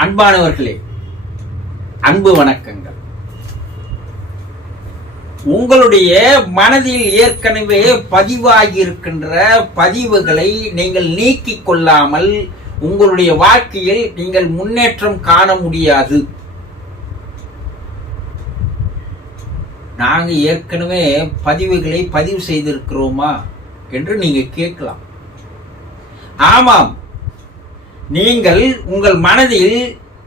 அன்பானவர்களே, அன்பு வணக்கங்கள். உங்களுடைய மனதில் ஏற்கனவே பதிவாகி இருக்கின்ற பதிவுகளை நீங்கள் நீக்கிக் கொள்ளாமல் உங்களுடைய வாழ்க்கையில் நீங்கள் முன்னேற்றம் காண முடியாது. நாங்கள் ஏற்கனவே பதிவுகளை பதிவு செய்திருக்கிறோமா என்று நீங்க கேட்கலாம். ஆமாம், நீங்கள் உங்கள் மனதில்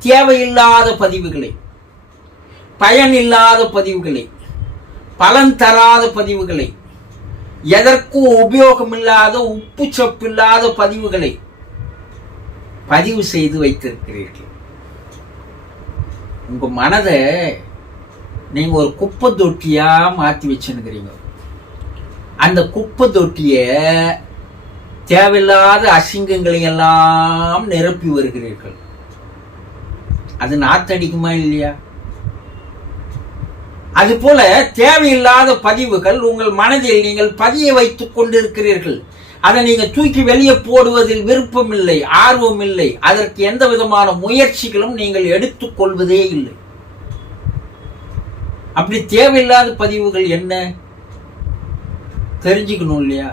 தேவையில்லாத பதிவுகளை, பயனில்லாத பதிவுகளை, பலன் தராத பதிவுகளை, எதற்கும் உபயோகமில்லாத உப்பு சப்பில்லாத பதிவுகளை பதிவு செய்து வைத்திருக்கிறீர்கள். உங்க மனதை நீங்க ஒரு குப்பை தொட்டியா மாத்தி வச்சுருக்கிறீங்க. அந்த குப்பை தொட்டிய தேவையில்லாத அசிங்கங்களை எல்லாம் நிரப்பி வருகிறீர்கள். அது நாத்தடிக்குமா இல்லையா? அதுபோல தேவையில்லாத பதிவுகள் உங்கள் மனதில் நீங்கள் பதிய வைத்துக் கொண்டிருக்கிறீர்கள். அதை நீங்க தூக்கி வெளியே போடுவதில் விருப்பம் இல்லை, ஆர்வம் இல்லை. அதற்கு எந்த விதமான முயற்சிகளும் நீங்கள் எடுத்துக் கொள்வதே இல்லை. அப்படி தேவையில்லாத பதிவுகள் என்ன தெரிஞ்சுக்கணும் இல்லையா?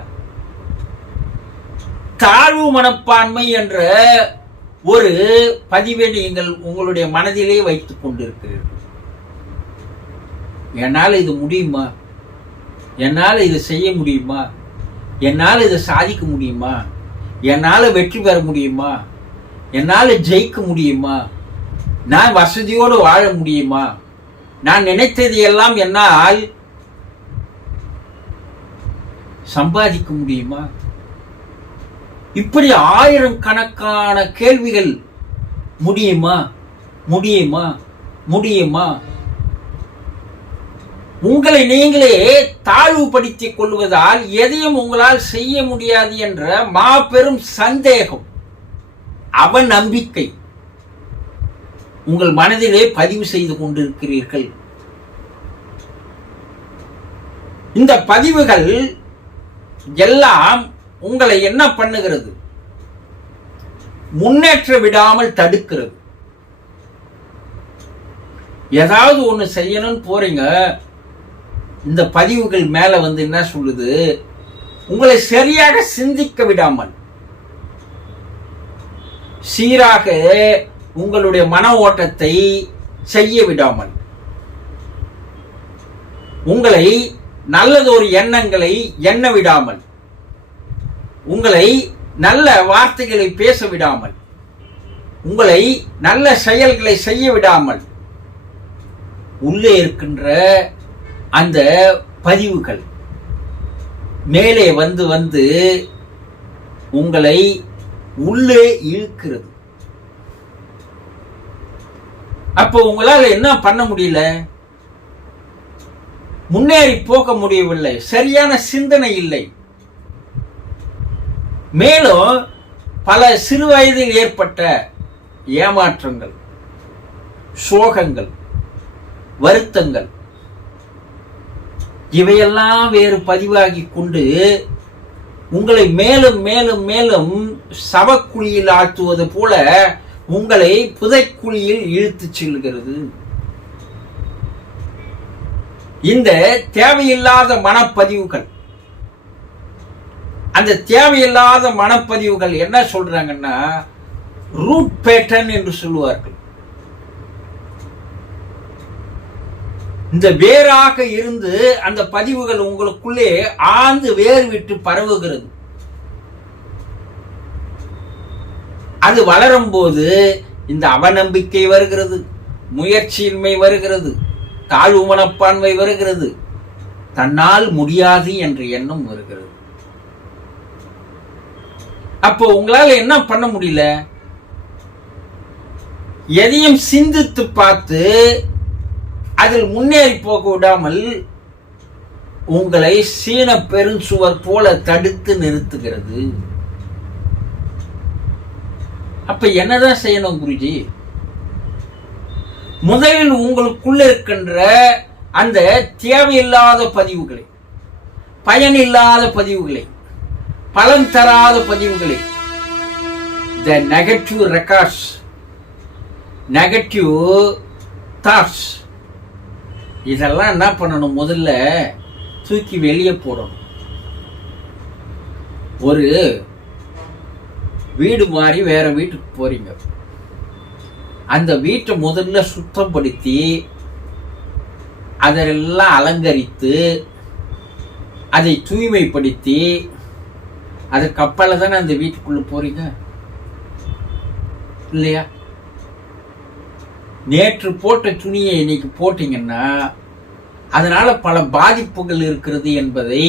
தாழ்வு மனப்பான்மை என்ற ஒரு பதிவை நீங்கள் உங்களுடைய மனதிலே வைத்துக் கொண்டிருக்கிறீர்கள். என்னால் இது முடியுமா? என்னால் இது செய்ய முடியுமா? என்னால் இதை சாதிக்க முடியுமா? என்னால் வெற்றி பெற முடியுமா? என்னால் ஜெயிக்க முடியுமா? நான் வசதியோடு வாழ முடியுமா? நான் நினைத்தது எல்லாம் என்னால் சம்பாதிக்க முடியுமா? இப்படி ஆயிரக்கணக்கான கேள்விகள். முடியுமா முடியுமா முடியுமா? உங்களை நீங்களே தாழ்வுபடுத்திக் கொள்வதால் எதையும் உங்களால் செய்ய முடியாது என்ற மாபெரும் சந்தேகம், அவநம்பிக்கை உங்கள் மனதிலே பதிவு செய்து கொண்டிருக்கிறீர்கள். இந்த பதிவுகள் எல்லாம் உங்களை என்ன பண்ணுகிறது? முன்னேற்ற விடாமல் தடுக்கிறது. ஏதாவது ஒண்ணு செய்யணும்னு போறீங்க, இந்த பதிவுகள் மேல என்ன சொல்லுது? உங்களை சரியாக சிந்திக்க விடாமல், சீராக உங்களுடைய மன ஓட்டத்தை செய்ய விடாமல், உங்களை நல்லதொரு எண்ணங்களை எண்ண விடாமல், உங்களை நல்ல வார்த்தைகளை பேச விடாமல், உங்களை நல்ல செயல்களை செய்ய விடாமல், உள்ளே இருக்கின்ற அந்த பதிவுகள் மேலே வந்து உங்களை உள்ளே இழுக்கிறது. அப்போ உங்களால் என்ன பண்ண முடியல? முன்னேறி போக முடியவில்லை. சரியான சிந்தனை இல்லை. மேலும் பல சிறு வயதில் ஏற்பட்ட ஏமாற்றங்கள், சோகங்கள், வருத்தங்கள் இவையெல்லாம் வேறு பதிவாகி கொண்டு உங்களை மேலும் மேலும் மேலும் சவக்குழியில் ஆழ்த்துவது போல உங்களை புதைக்குழியில் இழுத்து செல்கிறது. இந்த தேவையில்லாத மனப்பதிவுகள், அந்த தேவையில்லாத மனப்பதிவுகள் என்ன சொல்றாங்கன்னா ரூட் பேட்டர்ன் என்று சொல்லுவார்கள். இந்த வேறாக இருந்து அந்த பதிவுகள் உங்களுக்குள்ளே ஆழ்ந்து வேர் விட்டு பரவுகிறது. அது வளரும் போது இந்த அவநம்பிக்கை வருகிறது, முயற்சியின்மை வருகிறது, தாழ்வு மனப்பான்மை வருகிறது, தன்னால் முடியாது என்ற எண்ணம் வருகிறது. அப்போ உங்களால என்ன பண்ண முடியல? எதையும் சிந்தித்து பார்த்து அதில் முன்னேறி போக விடாமல் உங்களை சீன பெருஞ்சுவர் போல தடுத்து நிறுத்துகிறது. அப்ப என்னதான் செய்யணும் குருஜி? முதலில் உங்களுக்குள்ள இருக்கின்ற அந்த தேவையில்லாத பதிவுகளை, பயனில்லாத பதிவுகளை, பலன் தராத பதிவுகளை, the negative records, negative thoughts இதெல்லாம் என்ன பண்ணணும்? முதல்ல தூக்கி வெளியே போடணும். ஒரு வீடு மாறி வேற வீட்டுக்கு போறீங்க. அந்த வீட்டை முதல்ல சுத்தப்படுத்தி அதெல்லாம் அலங்கரித்து அதை தூய்மைப்படுத்தி அதுக்கப்பால தானே அந்த வீட்டுக்குள்ள போறீங்க இல்லையா? நேற்று போட்ட துணியை இன்னைக்கு போட்டீங்கன்னா அதனால பல பாதிப்புகள் இருக்கிறது என்பதை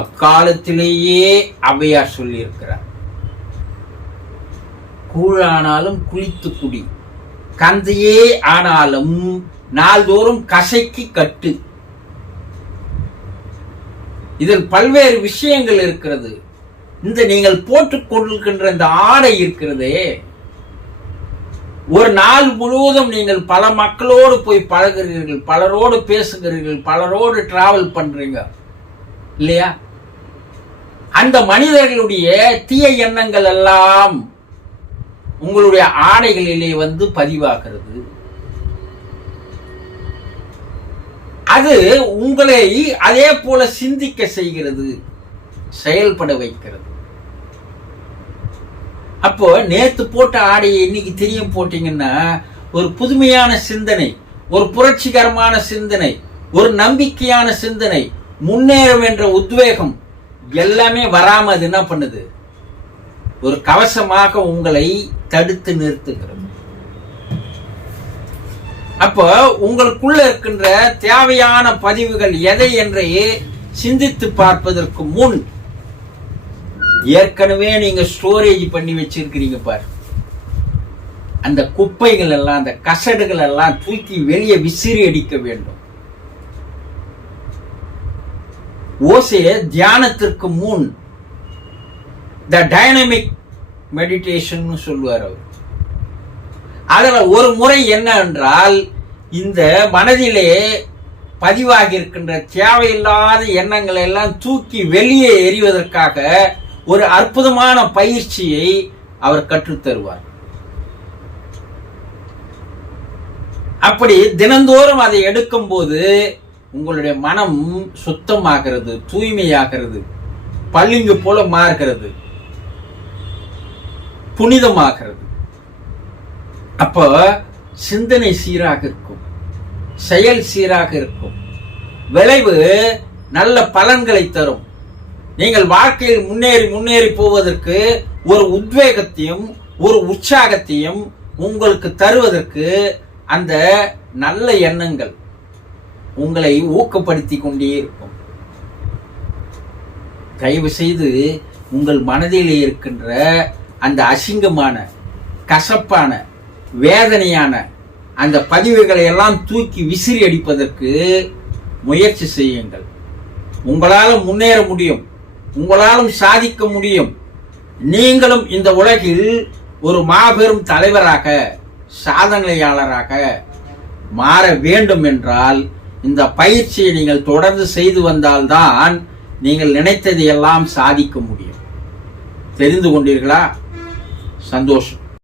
அக்காலத்திலேயே ஔவையார் சொல்லி இருக்கிறார். கூழானாலும் குளித்து குடி, கந்தையே ஆனாலும் நாள்தோறும் கசைக்கு கட்டு. இதில் பல்வேறு விஷயங்கள் இருக்கிறது. இந்த நீங்கள் போட்டுக் கொள்கின்ற இந்த ஆடை இருக்கிறதே, ஒரு நாள் முழுவதும் நீங்கள் பல மக்களோடு போய் பழகுறீர்கள், பலரோடு பேசுகிறீர்கள், பலரோடு டிராவல் பண்றீங்க இல்லையா? அந்த மனிதர்களுடைய தீய எண்ணங்கள் எல்லாம் உங்களுடைய ஆடைகளிலே வந்து பதிவாகிறது. அது உங்களை அதே போல சிந்திக்க செய்கிறது, செயல்பட வைக்கிறது. அப்போ நேத்து போட்ட ஆடையை இன்னைக்கு திரும்ப போட்டீங்கன்னா ஒரு புதுமையான சிந்தனை, ஒரு புரட்சிகரமான சிந்தனை, ஒரு நம்பிக்கையான சிந்தனை, முன்னேறும் என்ற உத்வேகம் எல்லாமே வராம அது என்ன பண்ணுது? ஒரு கவசமாக உங்களை தடுத்து நிறுத்துகிறது. அப்போ உங்களுக்குள்ள இருக்கின்ற தேவையான பதிவுகள் எதை என்று சிந்தித்து பார்ப்பதற்கு முன் ஏற்கனவே நீங்க ஸ்டோரேஜ் பண்ணி வச்சிருக்கிறீங்க பாரு, அந்த குப்பைகள் எல்லாம், அந்த கசடுகள் எல்லாம் தூக்கி வெளியே விசிறி அடிக்க வேண்டும். ஓசைய தியானத்திற்கு முன் த டைனமிக் மெடிடேஷன் சொல்லுவார் அவர். அதுல ஒரு முறை என்ன என்றால், இந்த மனதிலே பதிவாகி இருக்கின்ற தேவையில்லாத எண்ணங்களை எல்லாம் தூக்கி வெளியே எறிவதற்காக ஒரு அற்புதமான பயிற்சியை அவர் கற்றுத்தருவார். அப்படி தினந்தோறும் அதை எடுக்கும் போது உங்களுடைய மனம் சுத்தமாகிறது, தூய்மையாகிறது, பளிங்கு போல மாறுகிறது, புனிதமாகிறது. அப்போ சிந்தனை சீராக இருக்கும், செயல் சீராக இருக்கும், விளைவு நல்ல பலன்களை தரும். நீங்கள் வாழ்க்கையில் முன்னேறி முன்னேறி போவதற்கு ஒரு உத்வேகத்தையும் ஒரு உற்சாகத்தையும் உங்களுக்கு தருவதற்கு அந்த நல்ல எண்ணங்கள் உங்களை ஊக்கப்படுத்தி கொண்டே இருக்கும். தயவு செய்து உங்கள் மனதிலே இருக்கின்ற அந்த அசிங்கமான, கசப்பான, வேதனையான அந்த பதிவுகளை எல்லாம் தூக்கி விசிறி அடிப்பதற்கு முயற்சி செய்யுங்கள். உங்களால் முன்னேற முடியும், உங்களாலும் சாதிக்க முடியும். நீங்களும் இந்த உலகில் ஒரு மாபெரும் தலைவராக, சாதனையாளராக மாற வேண்டும் என்றால் இந்த பயிற்சியை நீங்கள் தொடர்ந்து செய்து வந்தால்தான் நீங்கள் நினைத்ததை எல்லாம் சாதிக்க முடியும். தெரிந்து கொண்டீர்களா? சந்தோஷம்.